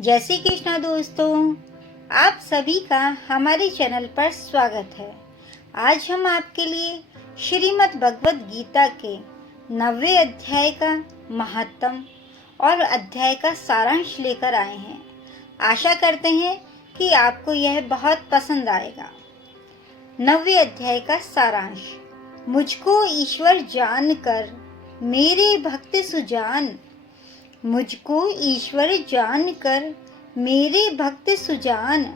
जय श्री कृष्णा दोस्तों, आप सभी का हमारे चैनल पर स्वागत है। आज हम आपके लिए श्रीमद् भगवद गीता के 9वें अध्याय का महत्तम और अध्याय का सारांश लेकर आए हैं। आशा करते हैं कि आपको यह बहुत पसंद आएगा। 9वें अध्याय का सारांश। मुझको ईश्वर जानकर मेरे भक्त सुजान, मुझको ईश्वर जानकर मेरे भक्त सुजान,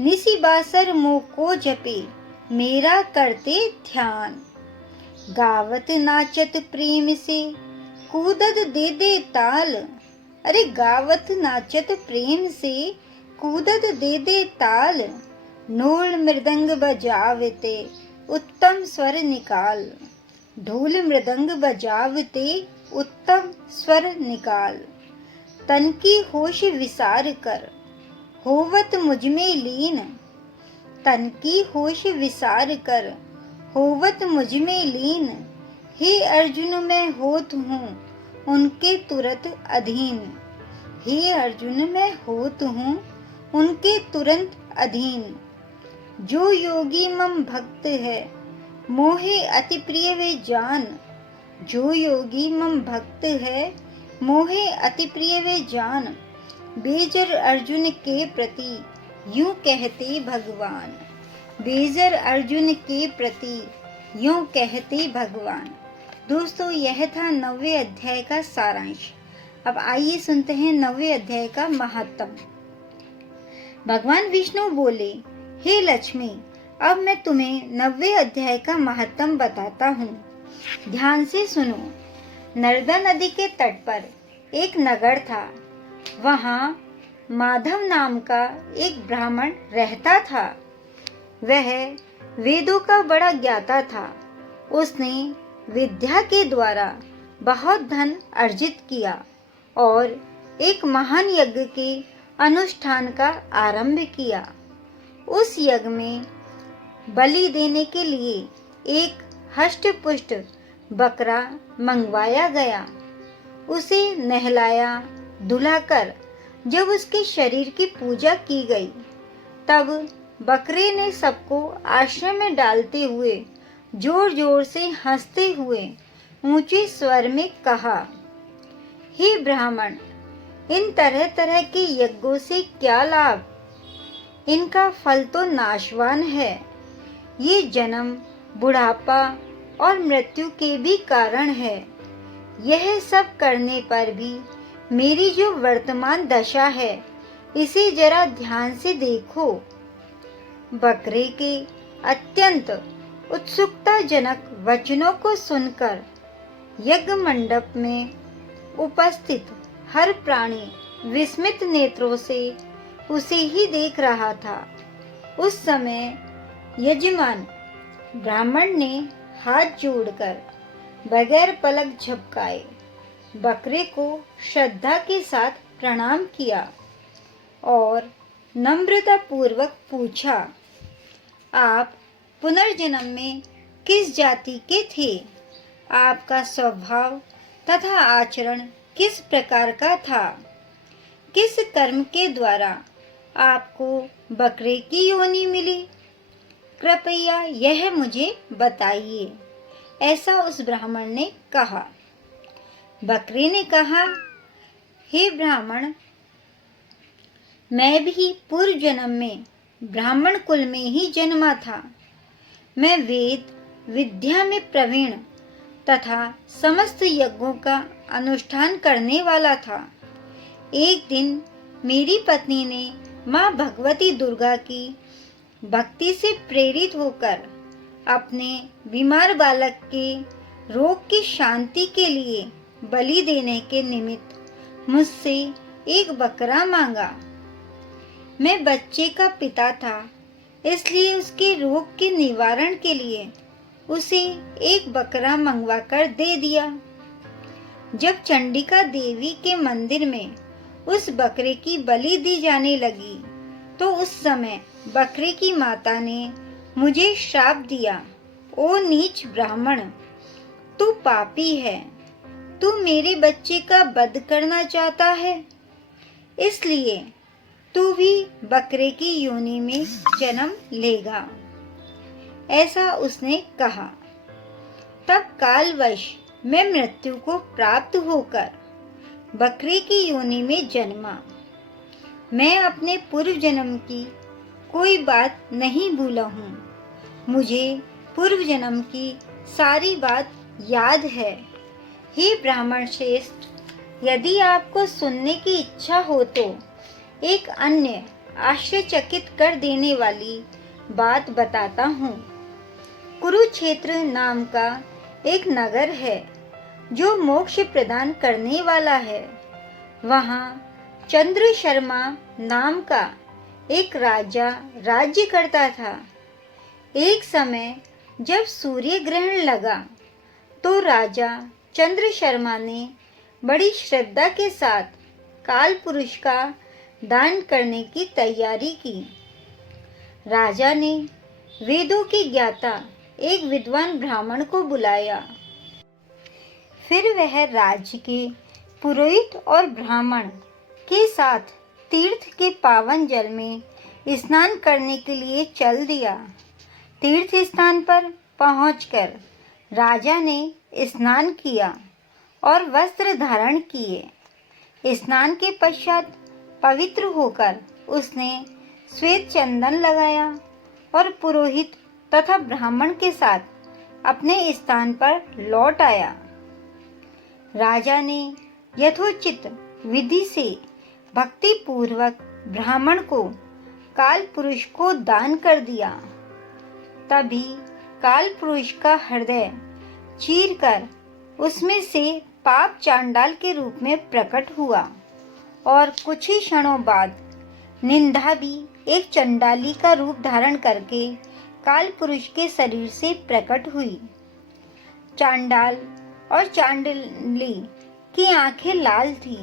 निसी बासर मोको जपे मेरा करते ध्यान। गावत नाचत प्रेम से कूदत दे दे ताल, अरे गावत नाचत प्रेम से कूदत दे दे ताल। ढोल मृदंग बजावते उत्तम स्वर निकाल, ढोल मृदंग बजावते उत्तम स्वर निकाल। तन की होश विसार कर होवत मुझ में लीन, तन की होश विसार कर होवत मुझ में लीन। हे अर्जुन मैं होत हूँ उनके तुरंत अधीन, हे अर्जुन मैं होत हूँ उनके तुरंत अधीन। जो योगी मम भक्त है मोहे अति प्रिय वे जान, जो योगी मम भक्त है मोहे अति प्रिय वे जान। बेजर अर्जुन के प्रति यूं कहते भगवान, बेजर अर्जुन के प्रति यूं कहते भगवान। दोस्तों, यह था 9वें अध्याय का सारांश। अब आइए सुनते हैं 9वें अध्याय का महत्तम। भगवान विष्णु बोले, हे लक्ष्मी, अब मैं तुम्हें 9वें अध्याय का महत्तम बताता हूँ। ध्यान से सुनो। नर्मदा नदी के तट पर एक नगर था। वहाँ माधव नाम का एक ब्राह्मण रहता था। वह वेदों का बड़ा ज्ञाता था। उसने विद्या के द्वारा बहुत धन अर्जित किया और एक महान यज्ञ के अनुष्ठान का आरंभ किया। उस यज्ञ में बलि देने के लिए एक हष्ट-पुष्ट बकरा मंगवाया गया। उसे नहलाया धुलाकर जब उसके शरीर की पूजा की गई, तब बकरे ने सबको आश्रम में डालते हुए जोर जोर से हंसते हुए ऊंचे स्वर में कहा, हे ब्राह्मण, इन तरह तरह के यज्ञों से क्या लाभ? इनका फल तो नाशवान है। ये जन्म, बुढ़ापा और मृत्यु के भी कारण है। यह सब करने पर भी मेरी जो वर्तमान दशा है, इसे जरा ध्यान से देखो। बकरे के अत्यंत उत्सुकताजनक वचनों को सुनकर यज्ञ मंडप में उपस्थित हर प्राणी विस्मित नेत्रों से उसे ही देख रहा था। उस समय यजमान ब्राह्मण ने हाथ जोड़कर बगैर पलक झपकाए बकरे को श्रद्धा के साथ प्रणाम किया और नम्रता पूर्वक पूछा, आप पुनर्जन्म में किस जाति के थे? आपका स्वभाव तथा आचरण किस प्रकार का था? किस कर्म के द्वारा आपको बकरे की योनि मिली? कृपया यह मुझे बताइए, ऐसा उस ब्राह्मण ने कहा। बकरे ने कहा, हे ब्राह्मण, मैं भी पूर्व जन्म में ब्राह्मण कुल में ही जन्मा था। मैं वेद विद्या में प्रवीण तथा समस्त यज्ञों का अनुष्ठान करने वाला था। एक दिन मेरी पत्नी ने माँ भगवती दुर्गा की भक्ति से प्रेरित होकर अपने बीमार बालक के रोग की शांति के लिए बलि देने के निमित्त मुझसे एक बकरा मांगा। मैं बच्चे का पिता था, इसलिए उसके रोग के निवारण के लिए उसे एक बकरा मंगवाकर दे दिया। जब चंडिका देवी के मंदिर में उस बकरे की बलि दी जाने लगी, तो उस समय बकरे की माता ने मुझे श्राप दिया, ओ नीच ब्राह्मण, तू पापी है, तू मेरे बच्चे का वध करना चाहता है। इसलिए तू भी बकरे की योनि में जन्म लेगा, ऐसा उसने कहा। तब कालवश मैं मृत्यु को प्राप्त होकर बकरे की योनि में जन्मा। मैं अपने पूर्व जन्म की कोई बात नहीं भूला हूँ। मुझे पूर्व जन्म की सारी बात याद है। हे ब्राह्मण श्रेष्ठ, यदि आपको सुनने की इच्छा हो तो एक अन्य आश्चर्यचकित कर देने वाली बात बताता हूँ। कुरुक्षेत्र नाम का एक नगर है जो मोक्ष प्रदान करने वाला है। वहाँ चंद्र शर्मा नाम का एक राजा राज्य करता था। एक समय जब सूर्य ग्रहण लगा तो राजा चंद्र शर्मा ने बड़ी श्रद्धा के साथ काल पुरुष का दान करने की तैयारी की। राजा ने वेदों के ज्ञाता एक विद्वान ब्राह्मण को बुलाया। फिर वह राज्य के पुरोहित और ब्राह्मण के साथ तीर्थ के पावन जल में स्नान करने के लिए चल दिया। तीर्थ स्थान पर पहुंचकर राजा ने स्नान किया और वस्त्र धारण किए। स्नान के पश्चात पवित्र होकर उसने श्वेत चंदन लगाया और पुरोहित तथा ब्राह्मण के साथ अपने स्थान पर लौट आया। राजा ने यथोचित विधि से भक्ति पूर्वक ब्राह्मण को काल पुरुष को दान कर दिया। तभी काल पुरुष का हृदय चीरकर उसमें से पाप चांडाल के रूप में प्रकट हुआ और कुछ ही क्षणों बाद निंदा भी एक चंडाली का रूप धारण करके काल पुरुष के शरीर से प्रकट हुई। चांडाल और चांडाली की आंखें लाल थी।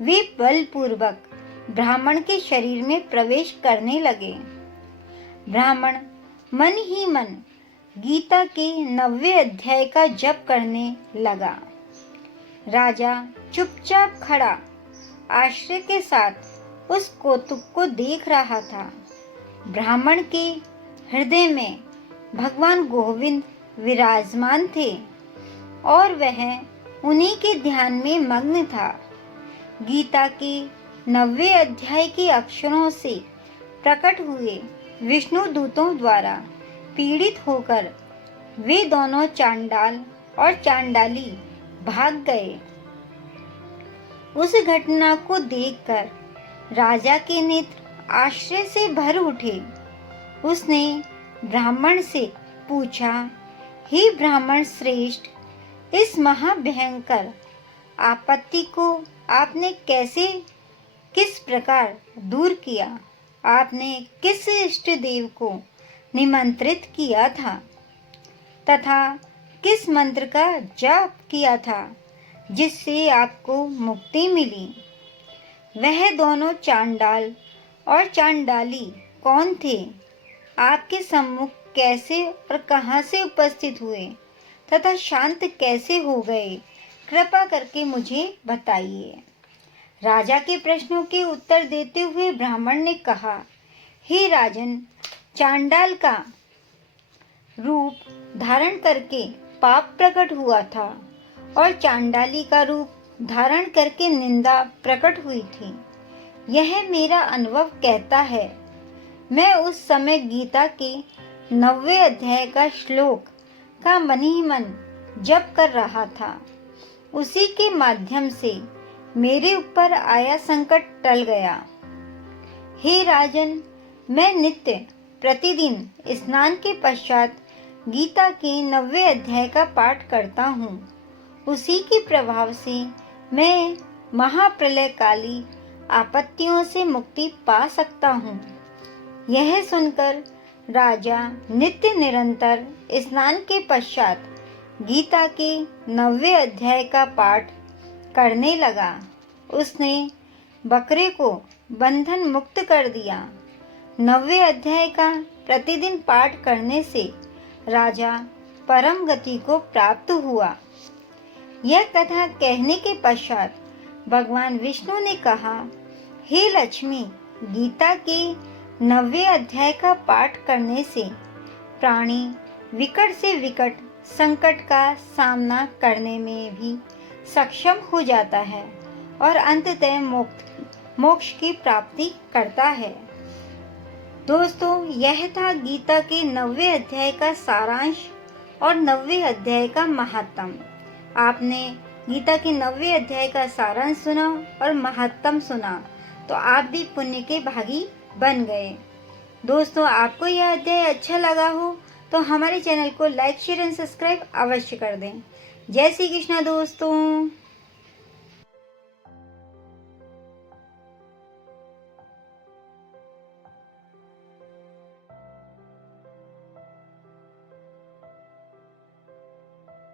वे बलपूर्वक ब्राह्मण के शरीर में प्रवेश करने लगे। ब्राह्मण मन ही मन गीता के 90वें अध्याय का जप करने लगा। राजा चुपचाप खड़ा आश्चर्य के साथ उस कौतुक को देख रहा था। ब्राह्मण के हृदय में भगवान गोविंद विराजमान थे और वह उन्हीं के ध्यान में मग्न था। गीता के 90वें अध्याय के अक्षरों से प्रकट हुए विष्णु दूतों द्वारा पीड़ित होकर वे दोनों चांडाल और चांडाली भाग गए। उस घटना को देखकर राजा के नेत्र आश्चर्य से भर उठे। उसने ब्राह्मण से पूछा, हे ब्राह्मण श्रेष्ठ, इस महाभयंकर आपत्ति को आपने किस प्रकार दूर किया? आपने किस इष्ट देव को निमंत्रित किया था तथा किस मंत्र का जाप किया था जिससे आपको मुक्ति मिली? वह दोनों चांडाल और चांडाली कौन थे? आपके सम्मुख कैसे और कहां से उपस्थित हुए तथा शांत कैसे हो गए? कृपा करके मुझे बताइए। राजा के प्रश्नों के उत्तर देते हुए ब्राह्मण ने कहा, हे राजन, चांडाल का रूप धारण करके पाप प्रकट हुआ था और चांडाली का रूप धारण करके निंदा प्रकट हुई थी। यह मेरा अनुभव कहता है। मैं उस समय गीता के 90वें अध्याय का श्लोक का मन ही मन जप कर रहा था। उसी के माध्यम से मेरे ऊपर आया संकट टल गया। हे राजन, मैं नित्य प्रतिदिन स्नान के पश्चात गीता के 90वें अध्याय का पाठ करता हूँ। उसी के प्रभाव से मैं महाप्रलयकाली आपत्तियों से मुक्ति पा सकता हूँ। यह सुनकर राजा नित्य निरंतर स्नान के पश्चात गीता के 90वें अध्याय का पाठ करने लगा। उसने बकरे को बंधन मुक्त कर दिया। 90वें अध्याय का प्रतिदिन पाठ करने से राजा परम गति को प्राप्त हुआ। यह कथा कहने के पश्चात भगवान विष्णु ने कहा, हे लक्ष्मी, गीता के 9वें अध्याय का पाठ करने से प्राणी विकट से विकट संकट का सामना करने में भी सक्षम हो जाता है और अंततः मोक्ष की प्राप्ति करता है। दोस्तों, यह था गीता के 9वें अध्याय का सारांश और 9वें अध्याय का महात्म। आपने गीता के 9वें अध्याय का सारांश सुना और महात्म सुना तो आप भी पुण्य के भागी बन गए। दोस्तों, आपको यह अध्याय अच्छा लगा हो तो हमारे चैनल को लाइक, शेयर एंड सब्सक्राइब अवश्य कर दें। जय श्री कृष्णा दोस्तों।